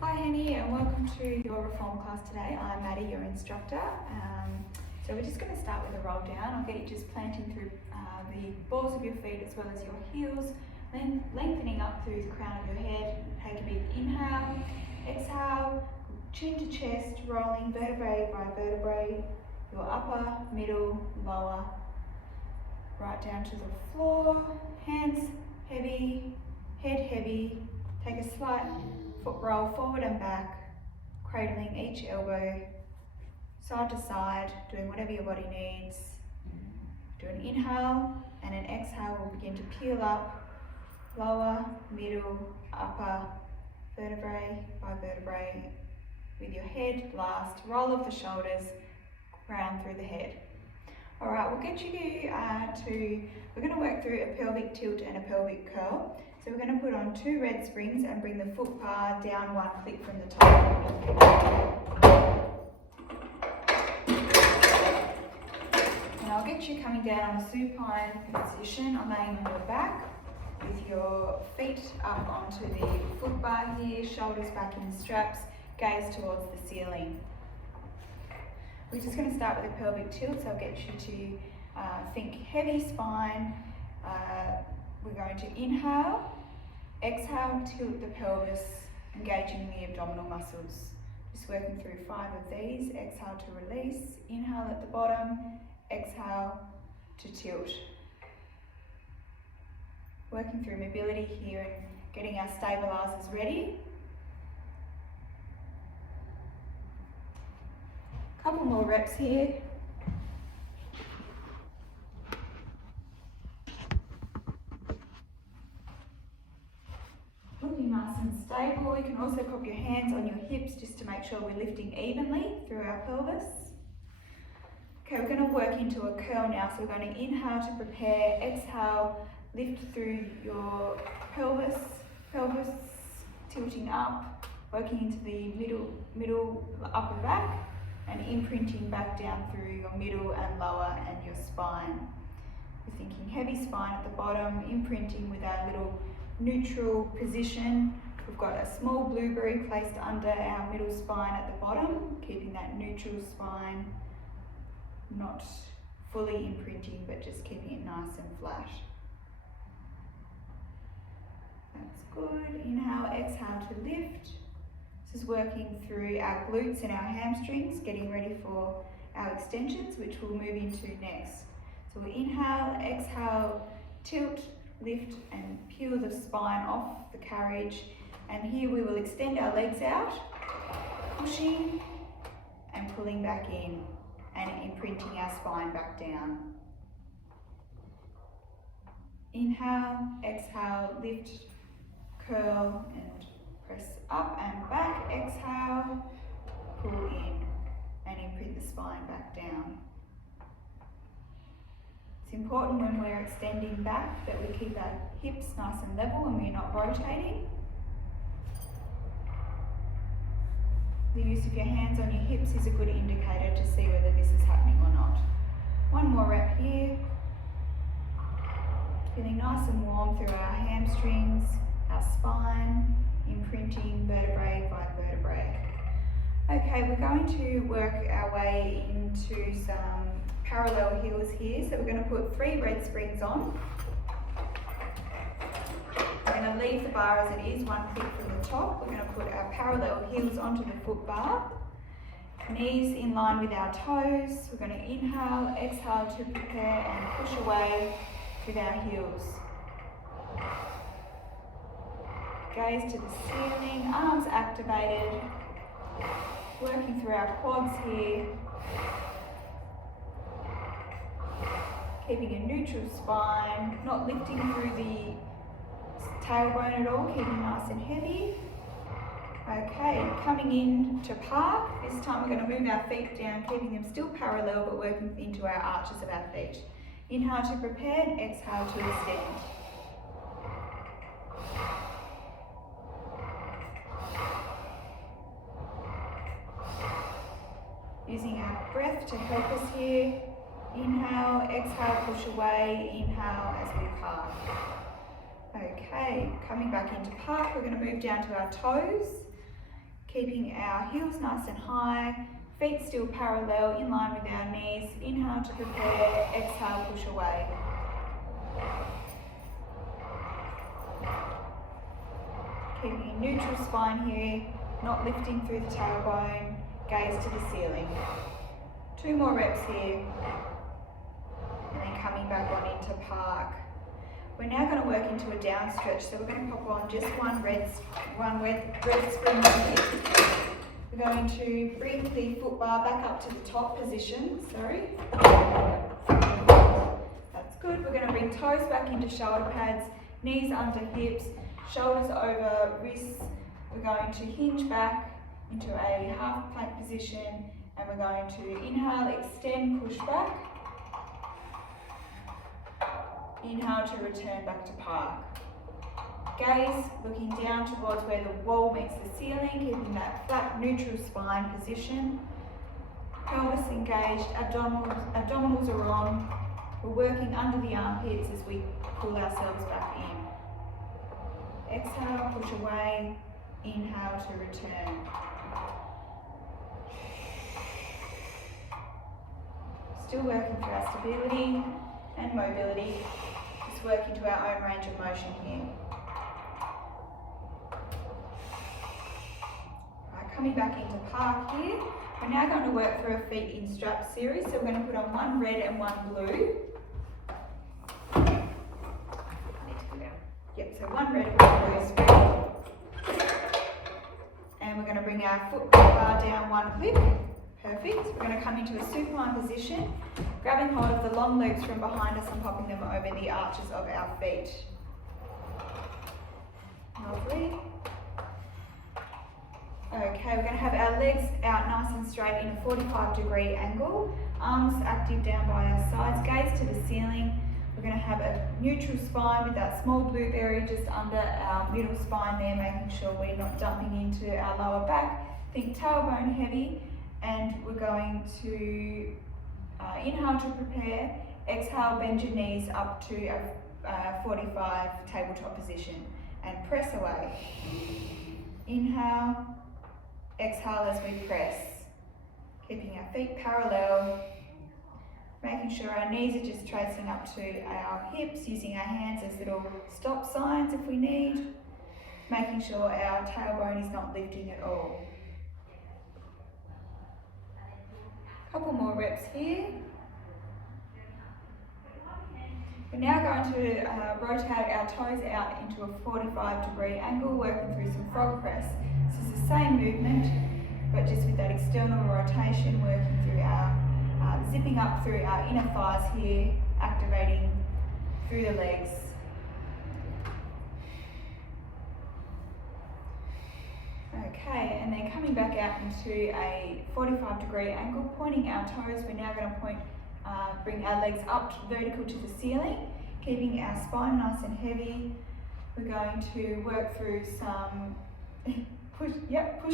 Hi Henny, and welcome to your reform class today. I'm Maddie, your instructor. So we're just going to start with a roll down. I'll get you just planting through the balls of your feet as well as your heels, then lengthening up through the crown of your head. Take a big inhale, exhale, chin to chest, rolling vertebrae by vertebrae, your upper, middle, lower, right down to the floor. Hands heavy, head heavy. Take a slight foot roll forward and back, cradling each elbow, side to side, doing whatever your body needs. Do an inhale and an exhale. We'll begin to peel up, lower, middle, upper, vertebrae by vertebrae. With your head last, roll of the shoulders, round through the head. All right, we'll get you we're going to work through a pelvic tilt and a pelvic curl. So we're going to put on 2 red springs and bring the foot bar down 1 click from the top. And I'll get you coming down on a supine position, or laying on your back with your feet up onto the foot bar here, shoulders back in the straps, gaze towards the ceiling. We're just going to start with a pelvic tilt, so I'll get you to think heavy spine. We're going to inhale, exhale, tilt the pelvis, engaging the abdominal muscles. Just working through 5 of these. Exhale to release, inhale at the bottom, exhale to tilt. Working through mobility here and getting our stabilizers ready. Couple more reps here. Looking nice and stable. You can also pop your hands on your hips just to make sure we're lifting evenly through our pelvis. Okay, we're going to work into a curl now. So we're going to inhale to prepare, exhale, lift through your pelvis, tilting up, working into the middle, upper back, and imprinting back down through your middle and lower and your spine. We're thinking heavy spine at the bottom, imprinting with our little neutral position. We've got a small blueberry placed under our middle spine at the bottom, keeping that neutral spine, not fully imprinting, but just keeping it nice and flat. That's good. Inhale, exhale to lift. This is working through our glutes and our hamstrings, getting ready for our extensions, which we'll move into next. So we'll inhale, exhale, tilt, lift and peel the spine off the carriage. And here we will extend our legs out, pushing and pulling back in and imprinting our spine back down. Inhale, exhale, lift, curl and press up and back, exhale, pull in and imprint the spine back down. It's important when we're extending back that we keep our hips nice and level and we're not rotating. The use of your hands on your hips is a good indicator to see whether this is happening or not. 1 more rep here. Feeling nice and warm through our hamstrings, our spine, imprinting vertebrae by vertebrae. Okay, we're going to work our way into some parallel heels here. So we're going to put 3 red springs on. We're going to leave the bar as it is, 1 click from the top. We're going to put our parallel heels onto the foot bar. Knees in line with our toes. We're going to inhale, exhale to prepare and push away with our heels. Gaze to the ceiling, arms activated. Working through our quads here. Keeping a neutral spine, not lifting through the tailbone at all, keeping nice and heavy. Okay, coming in to park. This time we're going to move our feet down, keeping them still parallel but working into our arches of our feet. Inhale to prepare and exhale to extend. Using our breath to help us here. Inhale, exhale, push away, inhale as we park. Okay, coming back into park, we're going to move down to our toes. Keeping our heels nice and high, feet still parallel in line with our knees. Inhale to prepare, exhale, push away. Keeping a neutral spine here, not lifting through the tailbone, gaze to the ceiling. 2 more reps here, and then coming back on into park. We're now going to work into a down stretch, so we're going to pop on just one red spring here. We're going to bring the foot bar back up to the top position, That's good. We're going to bring toes back into shoulder pads, knees under hips, shoulders over wrists. We're going to hinge back into a half plank position, and we're going to inhale, extend, push back. Inhale to return back to park. Gaze looking down towards where the wall meets the ceiling, keeping that flat neutral spine position. Pelvis engaged, abdominals are on. We're working under the armpits as we pull ourselves back in. Exhale, push away. Inhale to return. Still working for our stability and mobility. Just working to our own range of motion here. Coming back into park here. We're now going to work through a feet in strap series. So we're going to put on one red and one blue. I need to go down. Yep, so one red and one blue spread. And we're going to bring our foot bar down one clip. Perfect. We're going to come into a supine position, grabbing hold of the long loops from behind us and popping them over the arches of our feet. Lovely. Okay, we're going to have our legs out nice and straight in a 45-degree angle, arms active down by our sides, gaze to the ceiling. We're going to have a neutral spine with that small blueberry just under our middle spine there, making sure we're not dumping into our lower back. Think tailbone heavy, and we're going to inhale to prepare, exhale, bend your knees up to a 45 tabletop position and press away. Inhale. Exhale as we press, keeping our feet parallel, making sure our knees are just tracing up to our hips, using our hands as little stop signs if we need, making sure our tailbone is not lifting at all. Couple more reps here. We're now going to rotate our toes out into a 45-degree angle, working through some frog press. This is the same movement, but just with that external rotation, working through our, zipping up through our inner thighs here, activating through the legs. Okay, and then coming back out into a 45-degree angle, pointing our toes. We're now going to bring our legs up vertical to the ceiling, keeping our spine nice and heavy. We're going to work through some push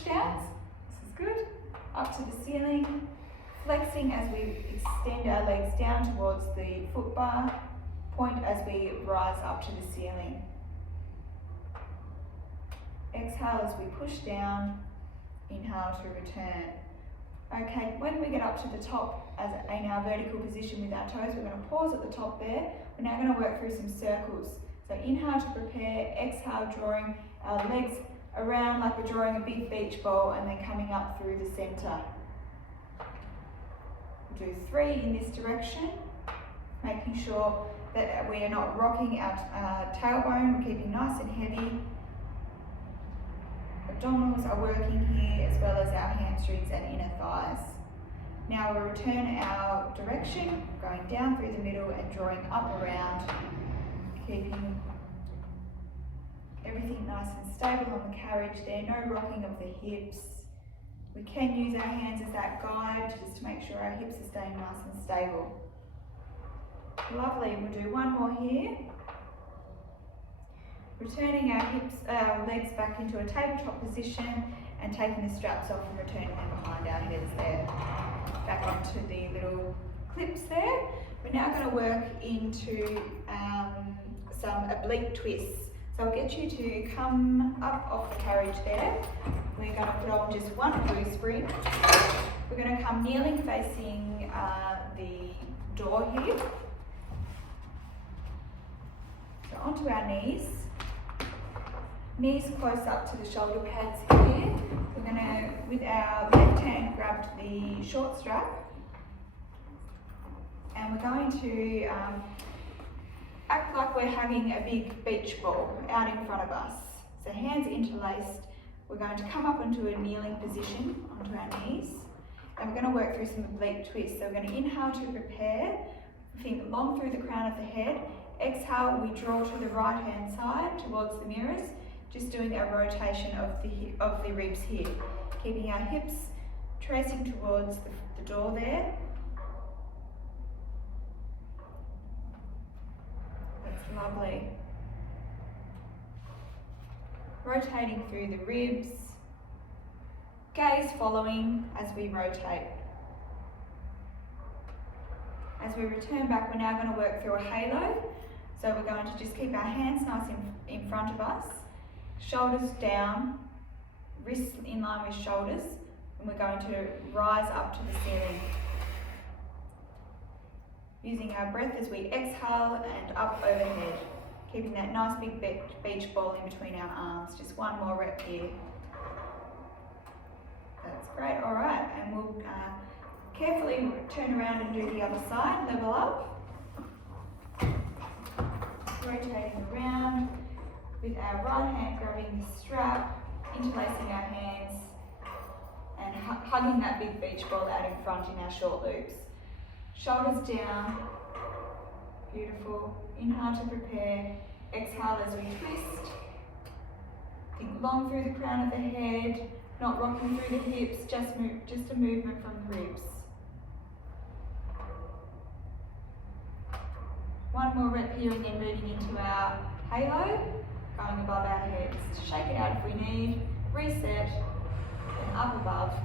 downs. This is good. Up to the ceiling, flexing as we extend our legs down towards the foot bar, point as we rise up to the ceiling. Exhale as we push down, inhale to return. Okay, when we get up to the top in our vertical position with our toes, we're going to pause at the top there. We're now going to work through some circles. So inhale to prepare, exhale drawing our legs around like we're drawing a big beach ball and then coming up through the centre. We'll do 3 in this direction, making sure that we are not rocking our tailbone, we're keeping nice and heavy. Abdominals are working here as well as our hamstrings and inner thighs. Now we'll return our direction, going down through the middle and drawing up around, keeping everything nice and stable on the carriage there, no rocking of the hips. We can use our hands as that guide just to make sure our hips are staying nice and stable. Lovely, we'll do one more here. Returning our legs back into a tabletop position and taking the straps off and returning them behind our heads there. Back onto the little clips there. We're now going to work into some oblique twists. So I'll get you to come up off the carriage there. We're going to put on just one glute spring. We're going to come kneeling facing the door here. So onto our knees. Knees close up to the shoulder pads here. We're going to, with our left hand, grab the short strap. And we're going to act like we're hugging a big beach ball out in front of us. So hands interlaced. We're going to come up into a kneeling position onto our knees. And we're going to work through some oblique twists. So we're going to inhale to prepare, think long through the crown of the head. Exhale, we draw to the right hand side towards the mirrors, just doing a rotation of the ribs here. Keeping our hips tracing towards the door there. That's lovely. Rotating through the ribs. Gaze following as we rotate. As we return back, we're now going to work through a halo. So we're going to just keep our hands nice in front of us, shoulders down, wrists in line with shoulders, and we're going to rise up to the ceiling. Using our breath as we exhale and up overhead, keeping that nice big beach ball in between our arms. Just one more rep here. That's great, all right, and we'll carefully turn around and do the other side, level up. Rotating around with our right hand grabbing the strap, interlacing our hands and hugging that big beach ball out in front in our short loops. Shoulders down, beautiful. Inhale to prepare, exhale as we twist. Think long through the crown of the head, not rocking through the hips, just a movement from the ribs. One more rep here, again moving into our halo, going above our heads. Shake it out if we need, reset, and up above,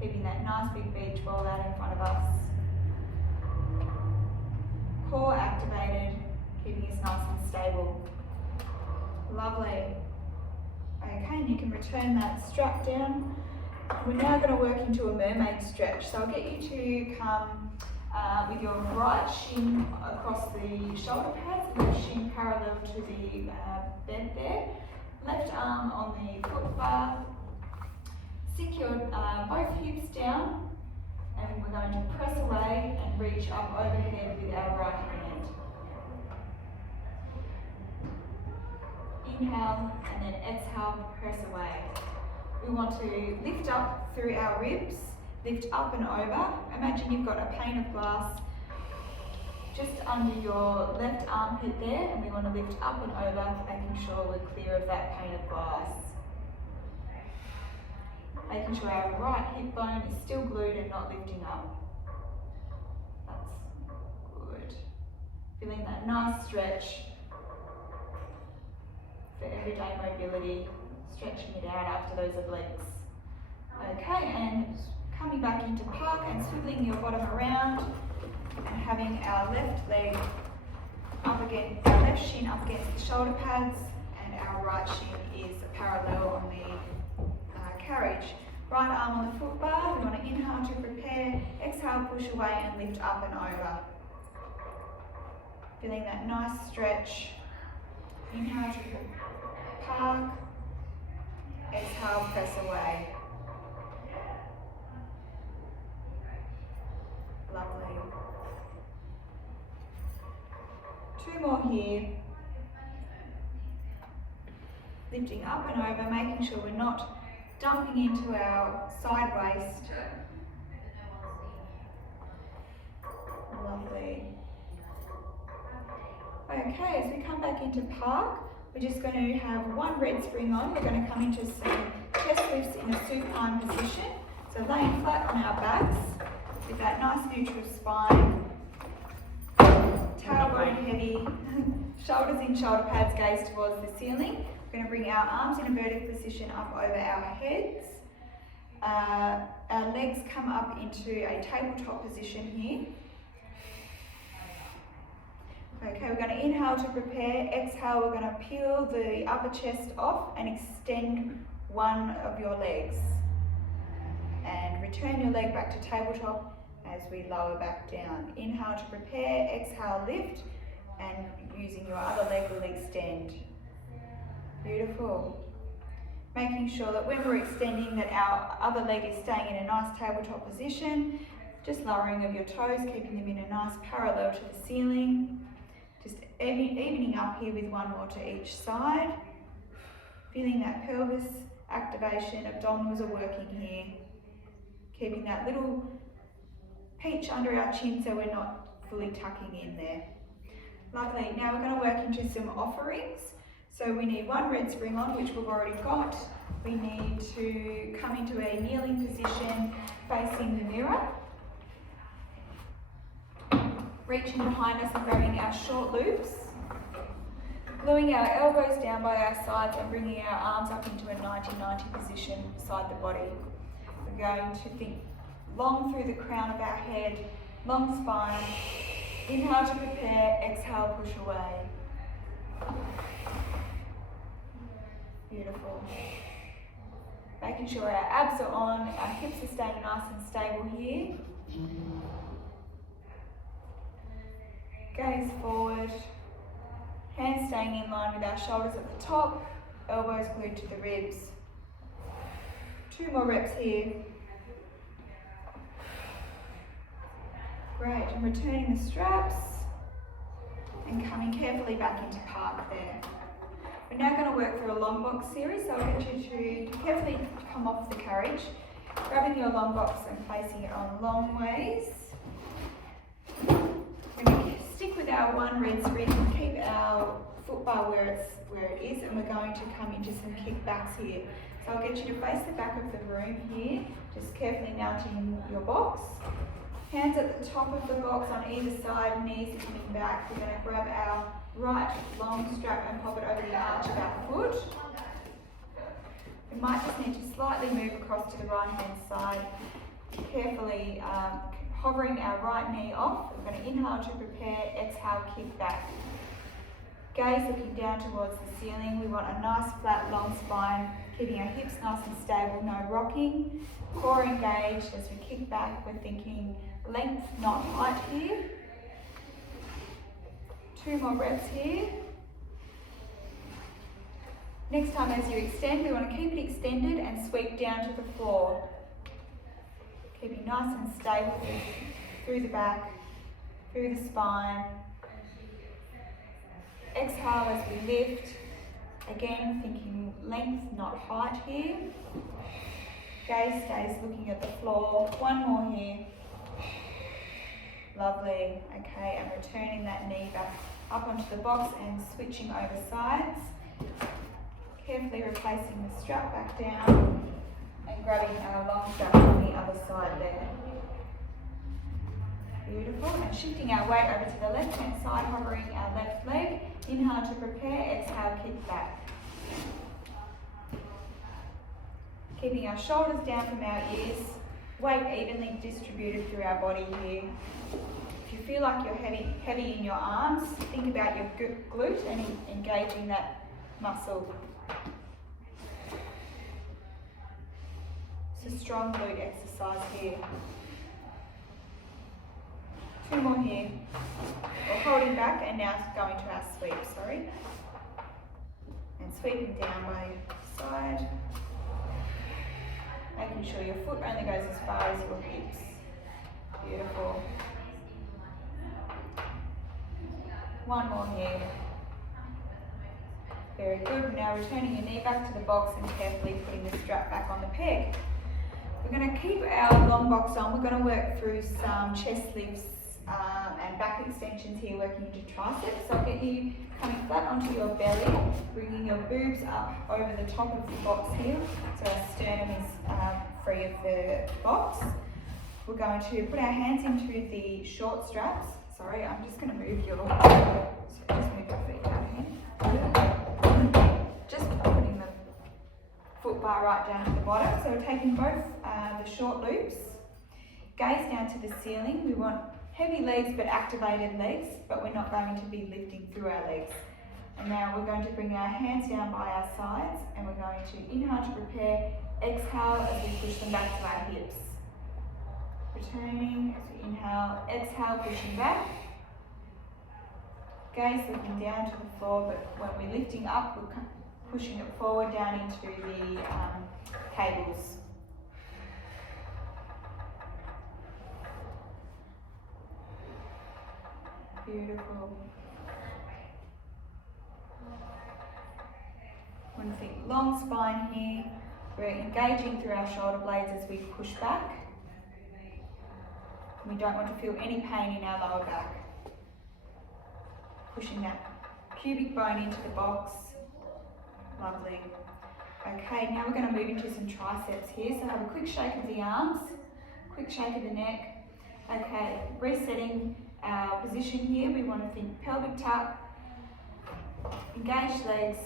keeping that nice big beach ball out in front of us. Core activated, keeping us nice and stable. Lovely. Okay, and you can return that strap down. We're now going to work into a mermaid stretch. So I'll get you to come with your right shin across the shoulder pads, left shin parallel to the bed there. Left arm on the foot bar. Sink your both hips down, and we're going to press away and reach up overhead with our right hand. Inhale and then exhale, press away. We want to lift up through our ribs, lift up and over. Imagine you've got a pane of glass just under your left armpit there, and we want to lift up and over, making sure we're clear of that pane of glass. Making sure our right hip bone is still glued and not lifting up. That's good. Feeling that nice stretch for everyday mobility, stretching it out after those obliques. Okay, and coming back into park and swiveling your bottom around and having our left leg up against, our left shin up against the shoulder pads, and our right shin is parallel on the carriage. Right arm on the foot bar, we want to inhale to prepare, exhale, push away and lift up and over. Feeling that nice stretch. Inhale to park, exhale, press away. Lovely. Two more here. Lifting up and over, making sure we're not dumping into our side waist. Lovely. Okay, as we come back into park, we're just going to have one red spring on. We're going to come into some chest lifts in a supine position. So laying flat on our backs with that nice neutral spine. Tailbone heavy, shoulders in shoulder pads, gaze towards the ceiling. We're going to bring our arms in a vertical position up over our heads. Our legs come up into a tabletop position here. Okay, we're going to inhale to prepare. Exhale, we're going to peel the upper chest off and extend one of your legs. And return your leg back to tabletop as we lower back down. Inhale to prepare, exhale, lift, and using your other leg will extend. Beautiful. Making sure that when we're extending that our other leg is staying in a nice tabletop position. Just lowering of your toes, keeping them in a nice parallel to the ceiling. Just evening up here with one more to each side. Feeling that pelvis activation, abdominals are working here. Keeping that little peach under our chin so we're not fully tucking in there. Lovely. Now we're going to work into some offerings. So we need one red spring on, which we've already got. We need to come into a kneeling position facing the mirror. Reaching behind us and grabbing our short loops. Gluing our elbows down by our sides and bringing our arms up into a 90-90 position beside the body. We're going to think long through the crown of our head, long spine. Inhale to prepare, exhale, push away. Beautiful. Making sure our abs are on, our hips are staying nice and stable here. Gaze forward. Hands staying in line with our shoulders at the top, elbows glued to the ribs. 2 more reps here. Great, and returning the straps and coming carefully back into park there. We're now going to work through a long box series, so I'll get you to carefully come off the carriage, grabbing your long box and placing it on long ways. We're going to stick with our one red spring and keep our foot bar where it is, and we're going to come into some kickbacks here. So I'll get you to face the back of the room here, just carefully mounting your box. Hands at the top of the box on either side, knees coming back. We're going to grab our right long strap and pop it over the arch of our foot. We might just need to slightly move across to the right hand side, carefully hovering our right knee off. We're going to inhale to prepare, exhale, kick back. Gaze looking down towards the ceiling. We want a nice flat long spine, keeping our hips nice and stable, no rocking. Core engaged as we kick back. We're thinking length, not height here. 2 more reps here. Next time as you extend, we want to keep it extended and sweep down to the floor. Keeping nice and stable through the back, through the spine. Exhale as we lift. Again, thinking length, not height here. Gaze stays looking at the floor. 1 more here. Lovely. Okay, and returning that knee back up onto the box and switching over sides. Carefully replacing the strap back down and grabbing our long strap on the other side there. Beautiful. And shifting our weight over to the left hand side, hovering our left leg. Inhale to prepare, exhale, kick back. Keeping our shoulders down from our ears, weight evenly distributed through our body here. If you feel like you're heavy in your arms, think about your glute and engaging that muscle. It's a strong glute exercise here. 2 more here. We're holding back and now going to our sweep, and sweeping down by side. Making sure your foot only goes as far as your hips. Beautiful. 1 more here. Very good. Now returning your knee back to the box and carefully putting the strap back on the peg. We're going to keep our long box on. We're going to work through some chest lifts and back extensions here, working into triceps. So I'll get you coming flat onto your belly, bringing your boobs up over the top of the box here, so our sternum is free of the box. We're going to put our hands into the short straps. Sorry, I'm just going to move your, just move your feet down here. Just putting the foot bar right down to the bottom. So we're taking both the short loops. Gaze down to the ceiling. We want heavy legs but activated legs, but we're not going to be lifting through our legs. And now we're going to bring our hands down by our sides, and we're going to inhale to prepare, exhale as we push them back to our hips. Returning as we inhale, exhale, pushing back. Gaze looking down to the floor, but when we're lifting up, we're pushing it forward down into the cables. Beautiful. Want to think long spine here. We're engaging through our shoulder blades as we push back. We don't want to feel any pain in our lower back. Pushing that pubic bone into the box. Lovely. Okay, now we're going to move into some triceps here. So have a quick shake of the arms, quick shake of the neck. Okay, resetting our position here. We want to think pelvic tuck, engaged legs,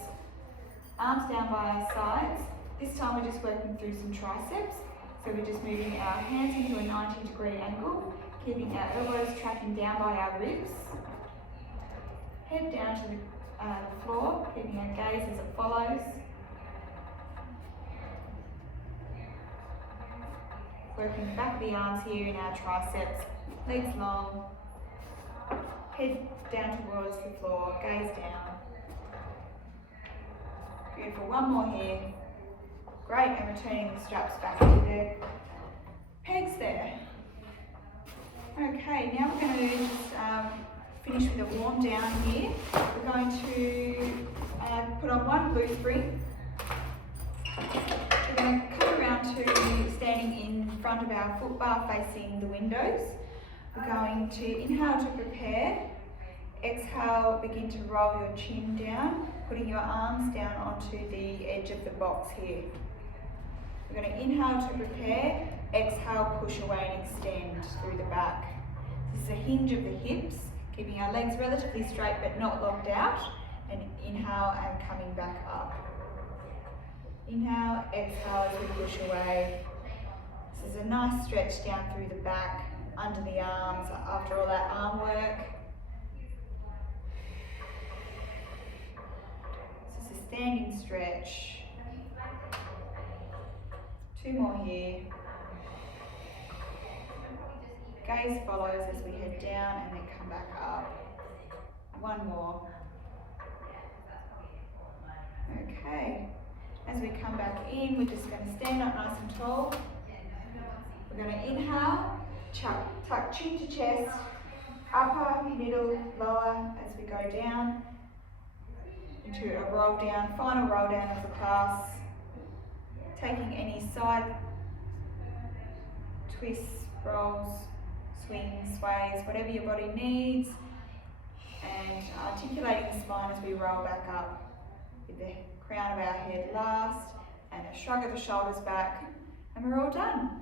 arms down by our sides. This time we're just working through some triceps. So we're just moving our hands into a 90-degree angle, keeping our elbows tracking down by our ribs. Head down to the floor, keeping our gaze as it follows. Working the back of the arms here in our triceps, legs long. Head down towards the floor, gaze down. Beautiful, one more here. Great, and returning the straps back to the pegs there. Okay, now we're going to just finish with a warm down here. We're going to put on one glute spring. We're going to come around to standing in front of our foot bar facing the windows. We're going to inhale to prepare. Exhale, begin to roll your chin down, putting your arms down onto the edge of the box here. We're going to inhale to prepare, exhale, push away and extend through the back. This is a hinge of the hips, keeping our legs relatively straight but not locked out. And inhale and coming back up. Inhale, exhale as we push away. This is a nice stretch down through the back, under the arms after all that arm work. This is a standing stretch. Two more here. Gaze follows as we head down and then come back up. One more. Okay. As we come back in, we're just going to stand up nice and tall. We're going to inhale, tuck chin to chest, upper, middle, lower as we go down into a roll down, final roll down of the class. Taking any side twists, rolls, swings, sways, whatever your body needs, and articulating the spine as we roll back up with the crown of our head last, and a shrug of the shoulders back, and we're all done.